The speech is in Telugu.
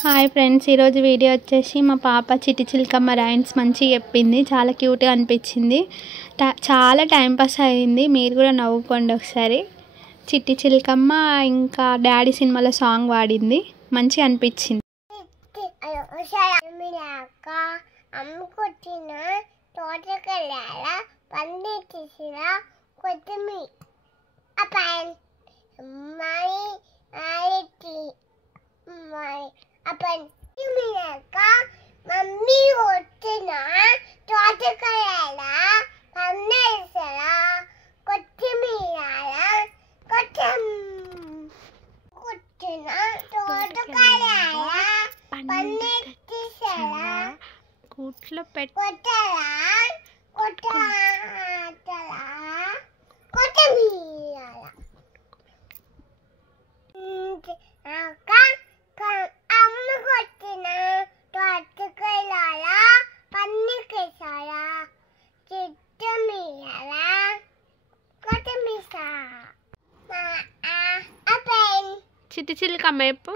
హాయ్ ఫ్రెండ్స్, ఈరోజు వీడియో వచ్చేసి మా పాప చిట్టి చిలకమ్మ రైమ్స్ మంచిగా చెప్పింది. చాలా క్యూట్గా అనిపించింది. చాలా టైంపాస్ అయింది. మీరు కూడా నవ్వుకోండి ఒకసారి. చిట్టి చిలకమ్మ ఇంకా డాడీ సినిమాలో సాంగ్ పాడింది, మంచిగా అనిపించింది. మమ్మీ వచ్చిన తోటకూర పండేసర కొత్తిమీర కొట్టిన తోటకూర పండేసర కూట్లో కొట్టరా కొత్తిమీర అమ్మ కొట్టిన తోటకూర పండేసర చిట్టి చిలకమ్మ చెప్పు.